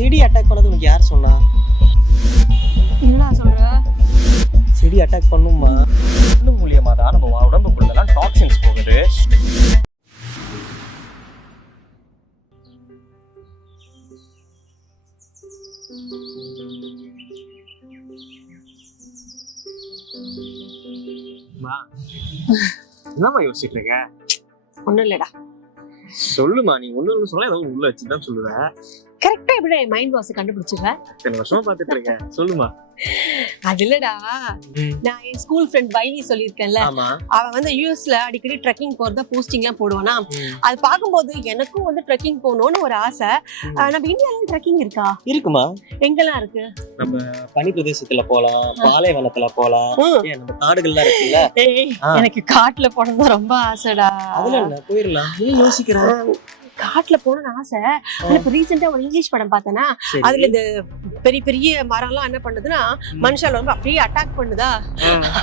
செடி அட்டாக் பண்ணது உனக்கு யார் சொன்னா? என்ன சொல்ற? செடி அட்டாக் பண்ணுமா? புண்ணு மூலியமா தான் நம்ம உடம்புக்குள்ளலாம் டாக்ஸின்ஸ் போகுது. என்னம்மா யோசிச்சுட்டு இருக்க? ஒண்ணும் இல்லடா. சொல்லுமா, நீ ஒண்ணு சொல்ல ஏதோ உள்ள வச்சுதான் சொல்லுவேன். கரெக்டா எப்படி மைண்ட் வாஷ் கண்டுபிடிச்சிருவ? இத்தனை வருஷமா பாத்துட்டு இருக்கேன். சொல்லுமா. அது இல்லடா, நான் என் ஸ்கூல் ஃப்ரெண்ட் வைனி சொல்லியிருக்கேன்ல, ஆமா. அவன் வந்து யூஎஸ்ல அடிக்கடி ட்ரெக்கிங் போறதா போஸ்டிங் எல்லாம் போடுவானா. அது பார்க்கும்போது எனக்கும் வந்து ட்ரெக்கிங் போகணும்னு ஒரு ஆசை. நம்ம இந்தியால ட்ரெக்கிங் இருக்கா? இருக்குமா? எங்கெல்லாம் இருக்கு? நம்ம பனி பிரதேசத்துல போலாம், பாலைவனத்துல போலாம், ஏன் நம்ம காடுகள்லாம் இருக்குல்ல. எனக்கு காட்டுல போனது ரொம்ப ஆசைடா. அதுல என்ன போயிடலாம். நீ யோசிக்கிறேன். காட்டுல போகணும்னு ஆசை. இப்ப ரீசெண்டா ஒரு இங்கிலீஷ் படம் பார்த்தேன்னா, அதுல இந்த பெரிய பெரிய மரம் எல்லாம் என்ன பண்ணுதுன்னா மனுஷால வந்து அப்படியே அட்டாக் பண்ணுதா.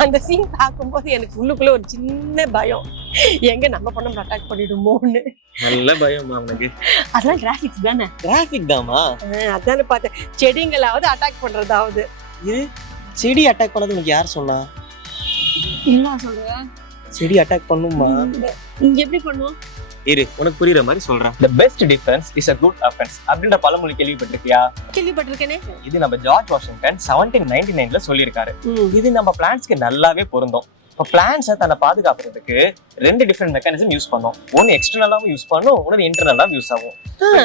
அந்த சீன் பார்க்கும்போது எனக்கு உள்ளுக்குள்ள ஒரு சின்ன பயம், எங்க நம்ம பண்ண அட்டாக் பண்ணிடுமோன்னு. நல்ல பயம் அவனுக்கு. அதெல்லாம் டிராபிக்ஸ் தானே? டிராபிக் தாமா. அதானே பார்த்தேன். செடிங்களாவது அட்டாக் பண்றதாவது. இது செடி அட்டாக் பண்ணது உனக்கு யார் சொன்னா? என்ன சொல்ற? செடி அட்டாக் பண்ணுமா? இங்க எப்படி பண்ணுவோம்? இரு, உனக்கு புரியுற மாதிரி சொல்றேன். The best defense is a good offense அப்படின்ற பழமொழி கேள்விப்பட்டிருக்கியா? கேள்விப்பட்டிருக்கேனே. இது நம்ம ஜார்ஜ் வாஷிங்டன் 1799ல சொல்லியிருக்காரு. இது நம்ம பிளான்ட்ஸ்க்கு நல்லாவே பொருந்தும். இப்போ பிளான்ட்ஸை தன்னை பாதுகாக்கிறதுக்கு ரெண்டு டிஃப்ரெண்ட் மெக்கானிசம் யூஸ் பண்ணோம். ஒன்னு எக்ஸ்டர்னலாவும் யூஸ் பண்ணும், ஒன்னு இன்டர்னலாவும் யூஸ் ஆகும்.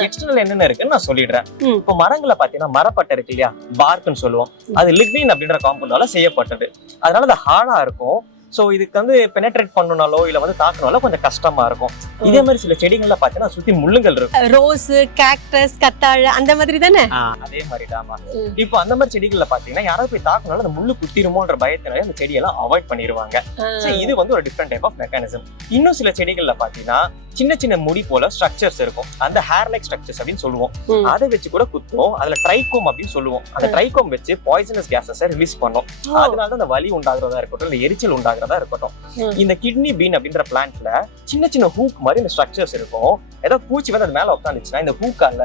எக்ஸ்டர்னல் என்னென்ன இருக்குன்னு நான் சொல்லிடுறேன். இப்போ மரங்களை பாத்தீங்கன்னா மரப்பட்டை இருக்கு இல்லையா, பார்க்குன்னு சொல்லுவோம். அது லிக்னின் அப்படின்ற காம்பவுண்டால செய்யப்பட்டது. அதனால அது ஹார்டா இருக்கும். சோ இதுக்கு வந்து பெனட்ரேட் பண்ணனாலோ இல்ல வந்து தாக்கனாலோ கொஞ்சம் கஷ்டமா இருக்கும். இதே மாதிரி சில செடிகள்ல பாத்தீங்கன்னா சுத்தி முள்ளுங்கள் இருக்கும். ரோஸ், கேக்டஸ், கத்தாழை அந்த மாதிரி தானே? அதே மாதிரி தாமா. இப்போ அந்த மாதிரி செடிகள்ல பாத்தீங்கன்னா யாராவது போய் தாக்கனாலும் அந்த முள்ளு குத்திருமோன்ற பயத்தினால அந்த செடியெல்லாம் அவாய்ட் பண்ணிடுவாங்க. இது வந்து ஒரு டிஃப்ரெண்ட் டைப் ஆஃப் மெக்கானிசம். இன்னும் சில செடிகள்ல பாத்தீங்கன்னா சின்ன சின்ன முடி போல ஸ்ட்ரக்சர்ஸ் இருக்கும். அந்த ஹேர் லைக் ஸ்ட்ரக்சர்ஸ் அப்படின்னு சொல்லுவோம். அதை வச்சு கூட குத்தும். அதுல ட்ரைகோம் அப்படின்னு சொல்லுவோம். அந்த ட்ரைகோம் வச்சு பாய்சனஸ் கேஸஸ் ரிலீஸ் பண்ணும். அதனால அந்த வலி உண்டாகிறதா இருக்கட்டும், இல்ல எரிச்சல் உண்டாகிறதா இருக்கட்டும். இந்த கிட்னி பீன் அப்படின்ற பிளான்ட்ல சின்ன சின்ன ஹூக் மாதிரி இந்த ஸ்ட்ரக்சர்ஸ் இருக்கும். ஏதாவது பூச்சி வந்து அது மேல உட்காந்துச்சுன்னா இந்த ஹூக்கால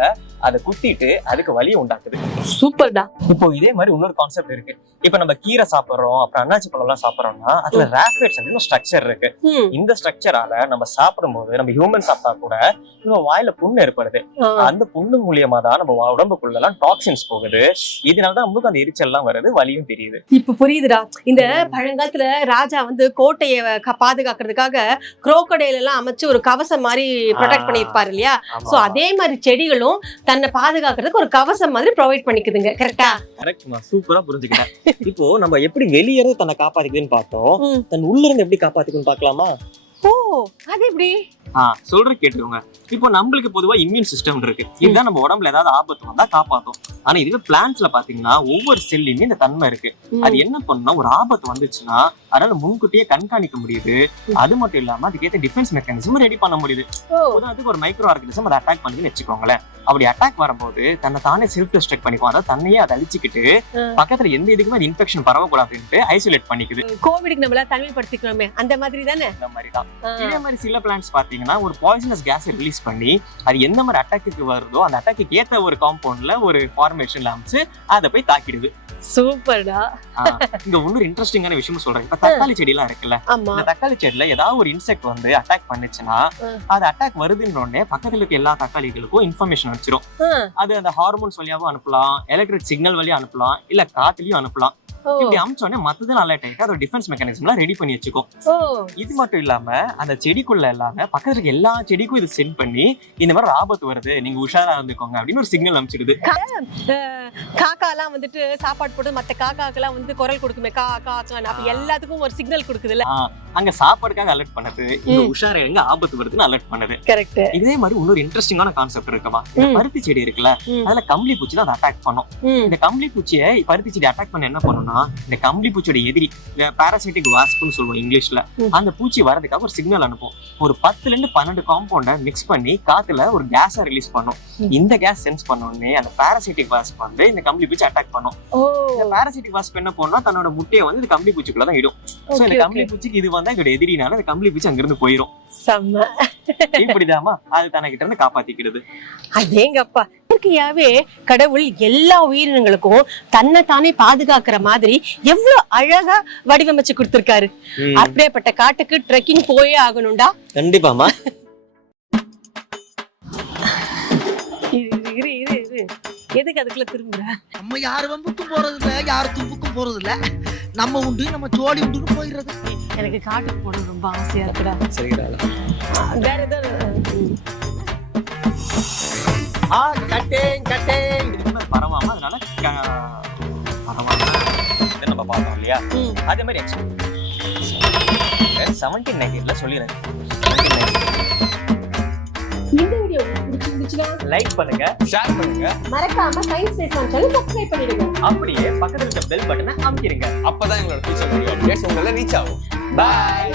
அதை குத்திட்டு அதுக்கு வலியை உண்டாக்குது. சூப்பர்டா. இப்போ இதே மாதிரி இன்னொரு கான்செப்ட் இருக்கு. இப்ப நம்ம கீரை சாப்பிடுறோம், அப்புறம் அன்னாச்சி பழம் எல்லாம் சாப்பிடுறோம்னா அதுல ராஃபேட்ஸ் அப்படின்னு ஸ்ட்ரக்சர் இருக்கு. இந்த ஸ்ட்ரக்சரால நம்ம சாப்பிடும்போது நம்ம ஹியூமன் சாப்பிட்டா கூட நம்ம வாயில புண்ணு ஏற்படுது. அந்த புண்ணு மூலியமா தான் நம்ம உடம்புக்குள்ள எல்லாம் டாக்ஸின்ஸ் போகுது. இதனாலதான் நமக்கு அந்த எரிச்சல் எல்லாம் வருது, வலியும் தெரியுது. இப்ப புரியுதுடா. இந்த பழங்காலத்துல ராஜா வந்து கோட்டையை பாதுகாக்கிறதுக்காக குரோக்கடைல எல்லாம் அமைச்சு ஒரு கவசம் மாதிரி ப்ரொடெக்ட் பண்ணிருப்பாரு இல்லையா? சோ அதே மாதிரி செடிகளும் தன்னை பாதுகாக்கிறதுக்கு ஒரு கவசம் மாதிரி ப்ரொவைட் பண்ணிக்குதுங்க. கரெக்டா? கரெக்ட்மா, சூப்பரா புரிஞ்சுக்கிட்டேன். இப்போ நம்ம எப்படி வெளியே தன்னை காப்பாத்திக்குதுன்னு பார்த்தோம், தன் உள்ள இருந்து எப்படி காப்பாத்திக்குன்னு பார்க்கலாமா? ஓ, அது எப்படி? சொல்ற கேட்டுக்கோங்க. இப்போ நம்மளுக்கு பொதுவா இம்யூன் சிஸ்டம் இருக்கு. இதுதான் நம்ம உடம்புல ஏதாவது ஆபத்து வந்தா காப்பாத்தும். ஆனா இதுவே பிளான்ட்ஸ்ல பாத்தீங்கன்னா ஒவ்வொரு செல்லுமே இந்த தன்மை இருக்கு. அது என்ன பண்ணுனா ஒரு ஆபத்து வந்துச்சுன்னா அதனால முன்கூட்டியே கண்காணிக்க முடியுது. அது மட்டும் இல்லாம அதுக்கேற்ற டிஃபென்ஸ் மெக்கானிசம் ரெடி பண்ண முடியுது. அதுக்கு ஒரு மைக்ரோ ஆர்கானிசம் அதை அட்டாக் பண்ணுதுன்னு வச்சுக்கோங்களேன். அப்படி அட்டாக் வரும்போது தன்னை தானே செல்ஃப் ரெஸ்ட்ரிக்ட் பண்ணிக்கும். அதாவது தன்னையே அதை அழிச்சுக்கிட்டு பக்கத்துல எந்த இதுக்குமே அது இன்ஃபெக்ஷன் பரவக்கூடாதுன்னு ஐசோலேட் பண்ணிக்குது. கோவிடுக்கு நம்மள தனிமைப்படுத்திக்கணுமே அந்த மாதிரி தானே? இந்த மாதிரி தான். இதே மாதிரி சில பிளான்ட்ஸ் பாத்தீங்கன்னா ஒரு பாய்சனஸ் கேஸ் ரிலீஸ் பண்ணி அது எந்த மாதிரி அட்டாக்கு வருதோ அந்த அட்டாக்கு ஏத்த ஒரு காம்பவுண்ட்ல ஒரு ஃபார்மேஷன்ல அமைச்சு அதை போய் தாக்கிடுது. சூப்பர்டா. இங்க இன்னொரு இன்ட்ரெஸ்டிங்கான விஷயம் சொல்றேன். இப்ப தக்காளி செடி எல்லாம் இருக்குல்ல, இந்த தக்காளி செடியில ஏதாவது ஒரு இன்செக்ட் வந்து அட்டாக் பண்ணுச்சுன்னா அது அட்டாக் வருதுன்னு பக்கத்துல இருக்க எல்லா தக்காளிகளுக்கும் இன்ஃபர்மேஷன் வச்சிரும். அது அந்த ஹார்மோன்ஸ் வழியாவும் அனுப்பலாம், எலக்ட்ரிக் சிக்னல் வழியா அனுப்பலாம், இல்ல காத்துலயும் அனுப்பலாம். இப்படி அமிச்சோடனே மத்ததும் அலர்ட் ஆயிட்டு அதோட டிஃபென்ஸ் மெக்கானிசம்லாம் ரெடி பண்ணி வச்சுக்கும். இது மட்டும் இல்லாம அந்த செடிக்குள்ள இல்லாம பக்கத்துல இருக்க எல்லா செடிக்கும் இது சென்ட் பண்ணி இந்த மாதிரி ஆபத்து வருது, நீங்க உஷாரா இருந்துக்கோங்க அப்படின்னு ஒரு சிக்னல் அனுப்பிச்சிடுது. காக்கா எல்லாம் வந்துட்டு சாப்பாடு போட்டு மத்த காக்காக்கு எல்லாம் வந்து குரல் கொடுக்குமே, கா கா. அப்ப எல்லாத்துக்கும் ஒரு சிக்னல் கொடுக்குதுல்ல. அங்க சாப்பாடுக்காக அலர்ட் பண்ணது, இங்க உஷாரா எங்க ஆபத்து வருதுன்னு அலர்ட் பண்ணது. கரெக்ட். இதே மாதிரி இன்னொரு இன்ட்ரெஸ்டிங்கான கான்செப்ட் இருக்குமா, இந்த பருத்தி செடி இருக்குல்ல, அதுல கம்பளி பூச்சி தான் அட்டாக் பண்ணும். இந்த கம்பளி பூச்சியை பருத்தி செடி அட்டாக் பண்ண என்ன பண்ணும்னா இந்த கம்பளி பூச்சியோட எதிரி பாராசைட்டிக் வாஸ்ப்னு சொல்லுவோம் இங்கிலீஷ்ல, அந்த பூச்சி வரதுக்காக ஒரு சிக்னல் அனுப்பும். ஒரு 10ல இருந்து 12 காம்பவுண்ட மிக்ஸ் பண்ணி காத்துல ஒரு கேஸை ரிலீஸ் பண்ணும். இந்த கேஸ் சென்ஸ் பண்ண உடனே அந்த பாராசைட்டிக் வாஸ்ப் வந்து இந்த கம்பளி பூச்சி அட்டாக் பண்ணும். இந்த பாராசைட்டிக் வாஸ்ப் என்ன பண்ணும், தன்னோட முட்டையை வந்து இந்த கம்பளி பூச்சிக்குள்ள தான் இடும். சோ இந்த கம்பளி பூச்சிக்கு இது வந்தா இதோட எதிரினால இந்த கம்பளி பூச்சி அங்கிருந்து போயிடும். செம்ம. இப்படிதாமா அது தனக்கிட்ட இருந்து காப்பாத்திக்கிடுது. அதேங்கப்பா. இயற்கையாவே கடவுள் எல்லா உயிரினங்களுக்கும் தன்னை தானே பாதுகாக்கிற மாதிரி எவ்வளவு அழகா வடிவமைச்சு கொடுத்திருக்காரு. அப்படியேப்பட்ட காட்டுக்கு ட்ரெக்கிங் போயே ஆகணும்டா. கண்டிப்பாமா. இரு இரு இரு, எதுக்கு அதுக்குள்ள திரும்புற? நம்ம யாரு வம்புக்கும் போறது இல்ல, யாரு தும்புக்கும் போறது இல்ல. நம்ம உண்டு நம்ம ஜோலி உண்டுன்னு போயிடுறது. எனக்கு காட்டுக்கு போகணும் ரொம்ப ஆசையா இருக்குடா. சரிடா. வேற ஏதாவது பரவாம அதனால நம்ம பார்த்தோம் இல்லையா? அதே மாதிரி 1798ல சொல்லிடுறேன். இந்த வீடியோ உங்களுக்கு பிடிச்சிருந்துச்சுன்னா லைக் பண்ணுங்க, ஷேர் பண்ணுங்க, மறக்காம சயின்ஸ் பேஸ் சேனலை சப்ஸ்கிரைப் பண்ணிடுங்க. அப்படியே பக்கத்துல இருக்க பெல் பட்டனை அமுக்கிடுங்க. அப்பதான் எங்களோட ஃபியூச்சர் வீடியோ அப்டேட்ஸ் உங்களை ரீச் ஆகும். பாய்.